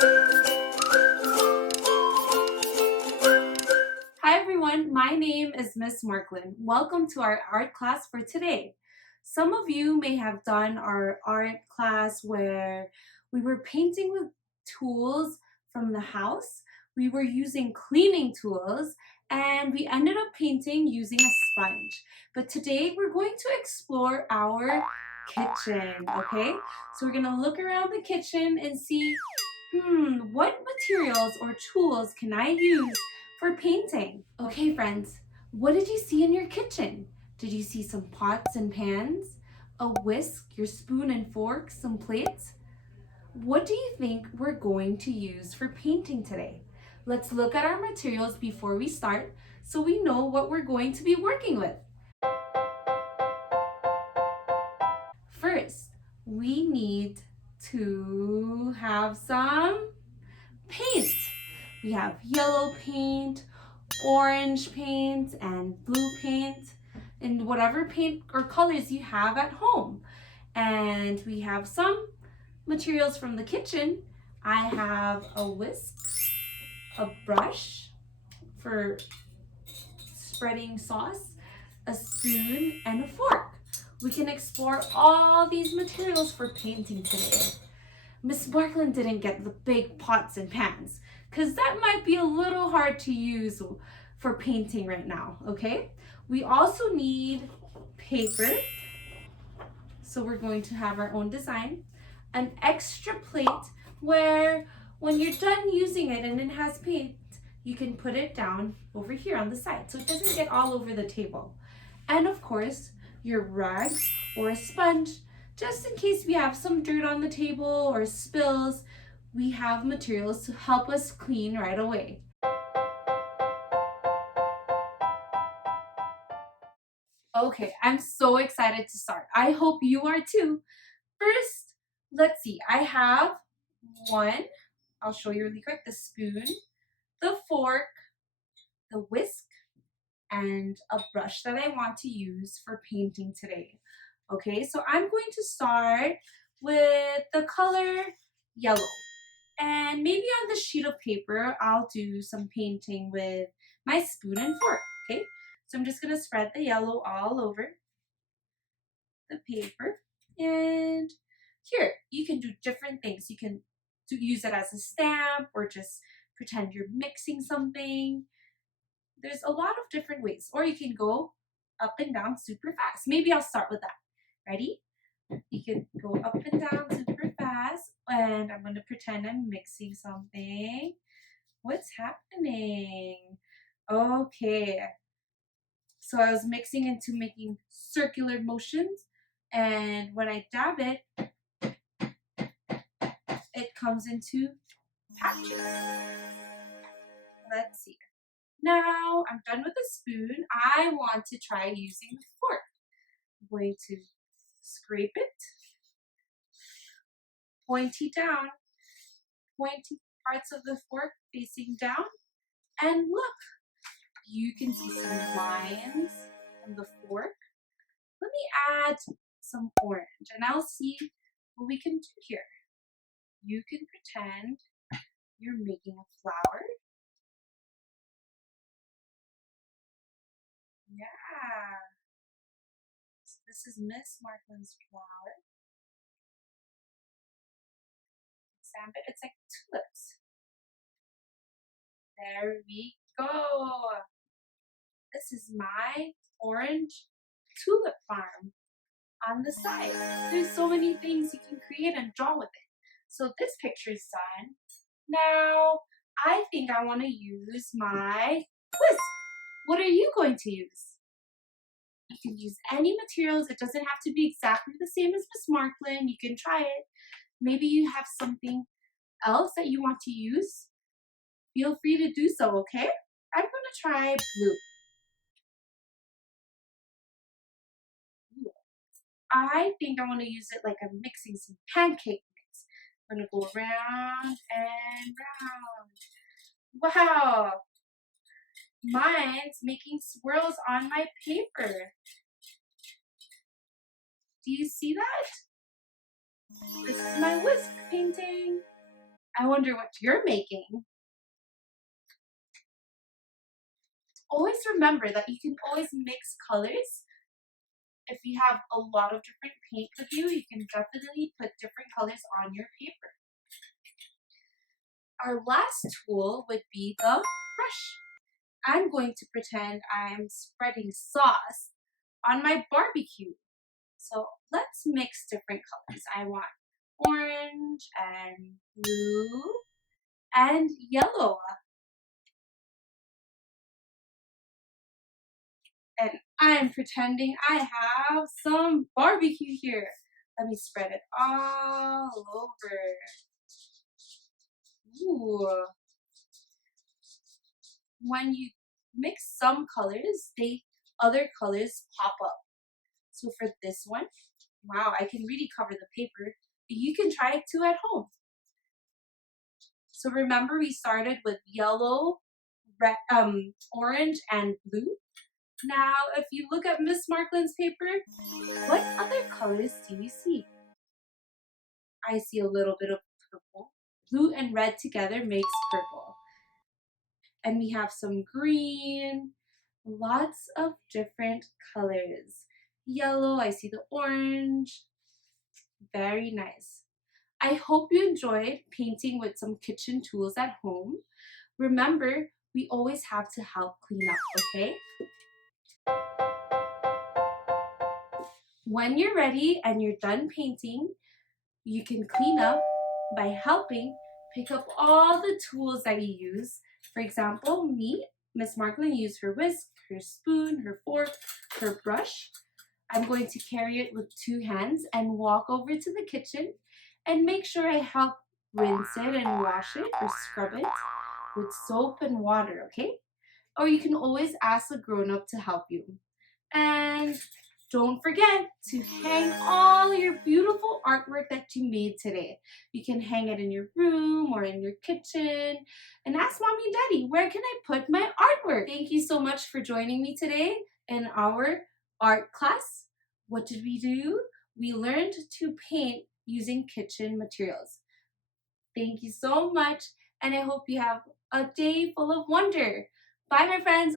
Hi everyone, my name is Miss Marclen. Welcome to our art class for today. Some of you may have done our art class where we were painting with tools from the house. We were using cleaning tools and we ended up painting using a sponge. But today we're going to explore our kitchen, okay? So we're gonna look around the kitchen and see, what materials or tools can I use for painting? Okay, friends, what did you see in your kitchen? Did you see some pots and pans, a whisk, your spoon and fork, some plates? What do you think we're going to use for painting today? Let's look at our materials before we start so we know what we're going to be working with. First, we need to have some paint. We have yellow paint, orange paint, and blue paint, and whatever paint or colors you have at home. And we have some materials from the kitchen. I have a whisk, a brush for spreading sauce, a spoon, and a fork. We can explore all these materials for painting today. Miss Marclen didn't get the big pots and pans because that might be a little hard to use for painting right now, okay? We also need paper, so we're going to have our own design, an extra plate where when you're done using it and it has paint, you can put it down over here on the side so it doesn't get all over the table. And of course, your rag or a sponge, just in case we have some dirt on the table or spills, we have materials to help us clean right away. Okay, I'm so excited to start. I hope you are too. First, let's see. I have one, I'll show you really quick, the spoon, the fork, the whisk, and a brush that I want to use for painting today. Okay, so I'm going to start with the color yellow. And maybe on the sheet of paper, I'll do some painting with my spoon and fork, okay? So I'm just gonna spread the yellow all over the paper. And here, you can do different things. You can use it as a stamp or just pretend you're mixing something. There's a lot of different ways, or you can go up and down super fast. Maybe I'll start with that. Ready? You can go up and down super fast, and I'm gonna pretend I'm mixing something. What's happening? Okay, so I was mixing into making circular motions, and when I dab it, it comes into patches. Let's see. Now I'm done with the spoon. I want to try using the fork. I'm going to scrape it, pointy down, pointy parts of the fork facing down, and look, you can see some lines on the fork. Let me add some orange and I'll see what we can do here. You can pretend you're making a flower. Yeah. So this is Miss Marclen's flower. Example, it's like tulips. There we go. This is my orange tulip farm on the side. There's so many things you can create and draw with it. So this picture is done. Now, I think I want to use my whisk. What are you going to use? You can use any materials. It doesn't have to be exactly the same as Miss Marclen. You can try it. Maybe you have something else that you want to use. Feel free to do so, okay? I'm going to try blue. I think I want to use it like I'm mixing some pancake mix. I'm going to go round and round. Wow! Mine's making swirls on my paper. Do you see that? This is my whisk painting. I wonder what you're making. Always remember that you can always mix colors. If you have a lot of different paint with you, you can definitely put different colors on your paper. Our last tool would be the brush. I'm going to pretend I'm spreading sauce on my barbecue. So let's mix different colors. I want orange and blue and yellow. And I'm pretending I have some barbecue here. Let me spread it all over. Ooh. When you mix some colors, other colors pop up. So for this one, wow, I can really cover the paper. You can try it too at home. So remember we started with yellow, red, orange, and blue. Now, if you look at Miss Marclen's paper, what other colors do you see? I see a little bit of purple. Blue and red together makes purple. And we have some green, lots of different colors. Yellow, I see the orange. Very nice. I hope you enjoyed painting with some kitchen tools at home. Remember, we always have to help clean up, okay? When you're ready and you're done painting, you can clean up by helping pick up all the tools that you use. For example, me, Miss Marclen, used her whisk, her spoon, her fork, her brush. I'm going to carry it with 2 hands and walk over to the kitchen and make sure I help rinse it and wash it or scrub it with soap and water, okay? Or you can always ask a grown-up to help you. And don't forget to hang all your beautiful artwork that you made today. You can hang it in your room or in your kitchen and ask mommy and daddy, where can I put my artwork? Thank you so much for joining me today in our art class. What did we do? We learned to paint using kitchen materials. Thank you so much, and I hope you have a day full of wonder. Bye, my friends.